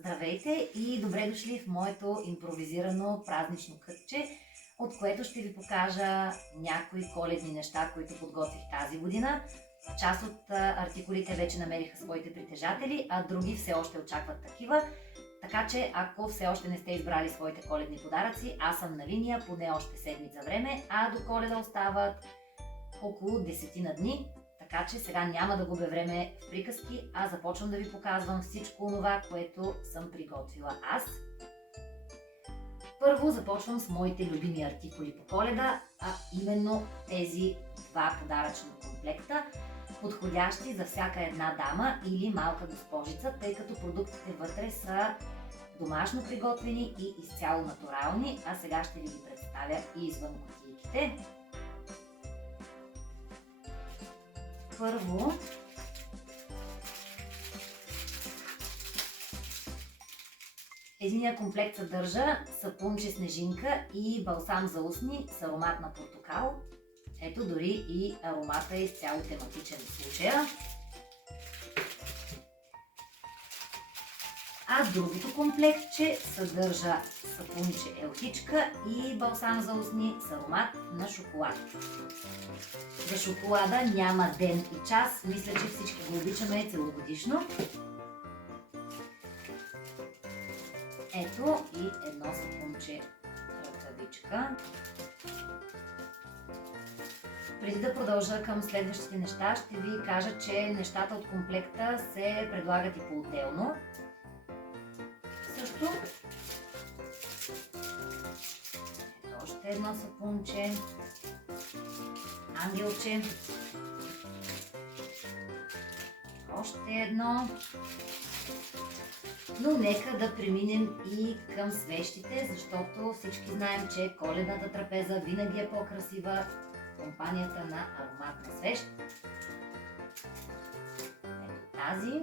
Здравейте и добре дошли в моето импровизирано празнично кътче, от което ще ви покажа някои коледни неща, които подготвих тази година. Част от артикулите вече намериха своите притежатели, а други все още очакват такива. Така че, ако все още не сте избрали своите коледни подаръци, аз съм на линия поне още седмица време, а до Коледа остават около 10 на дни. Така че сега няма да губя време в приказки, а започвам да ви показвам всичко това, което съм приготвила аз. Първо започвам с моите любими артикули по Коледа, а именно тези два подаръчни комплекта, подходящи за всяка една дама или малка госпожица, тъй като продуктите вътре са домашно приготвени и изцяло натурални, а сега ще ви ги представя и извън кутийките. Първо, единия комплект съдържа сапунче снежинка и балсам за устни с аромат на портокал. Ето, дори и аромата е изцяло тематичен в случая. А другото комплектче съдържа сапунче елхичка и балсам за устни с аромат на шоколад. За шоколада няма ден и час, мисля, че всички го обичаме целогодишно. Ето и едно сапунче ръкавичка. Преди да продължа към следващите неща, ще ви кажа, че нещата от комплекта се предлагат и по-отделно. Също ето още едно сапунче, ангелче, още едно. Но нека да преминем и към свещите, защото всички знаем, че коледната трапеза винаги е по-красива в компанията на ароматна свещ. Ето тази.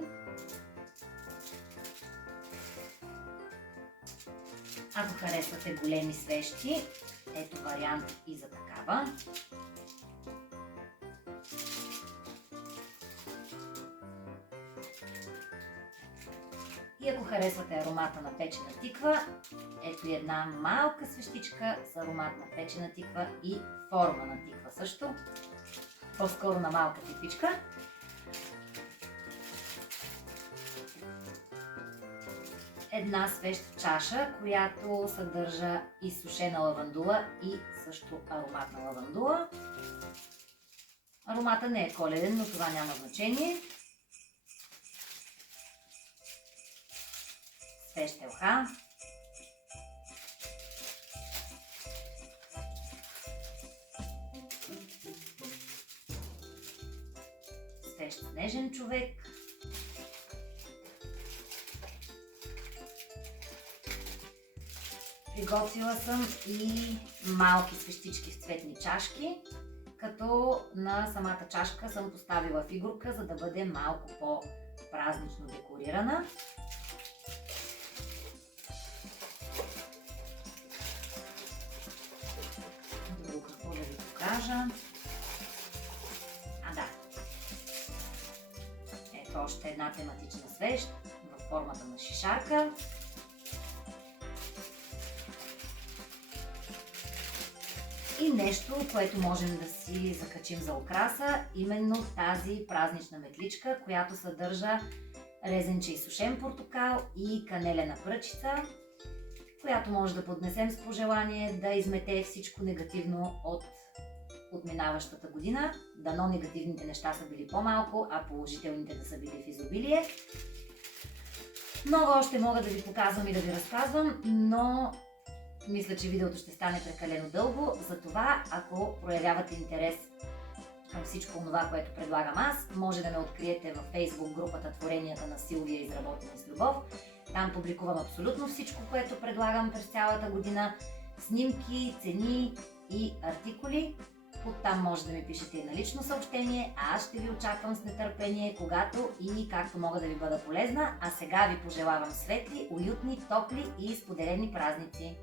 Ако харесвате големи свещи, ето вариант и за такава. И ако харесвате аромата на печена тиква, ето и една малка свещичка с аромат на печена тиква и форма на тиква също. По-скоро на малка тиквичка. Една свещ в чаша, която съдържа изсушена лавандула и също аромат на лавандула. Аромата не е коледен, но това няма значение. Свещ елха. Свещ снежен човек. Приготвила съм и малки свещички в цветни чашки, като на самата чашка съм поставила фигурка, за да бъде малко по-празнично декорирана. Друго какво да ви покажа? Да. Ето още една тематична свещ в формата на шишарка. И нещо, което можем да си закачим за украса, именно тази празнична метличка, която съдържа резенче и сушен портокал и канелена пръчица, която може да поднесем с пожелание да измете всичко негативно от минаващата година. Дано негативните неща са били по-малко, а положителните да са били в изобилие. Много още мога да ви показвам и да ви разказвам, но мисля, че видеото ще стане прекалено дълго, затова ако проявявате интерес към всичко това, което предлагам аз, може да ме откриете във Facebook групата Творенията на Силвия, изработени с любов. Там публикувам абсолютно всичко, което предлагам през цялата година. Снимки, цени и артикули. Оттам може да ми пишете и на лично съобщение, а аз ще ви очаквам с нетърпение, когато и както мога да ви бъда полезна. А сега ви пожелавам светли, уютни, топли и споделени празници!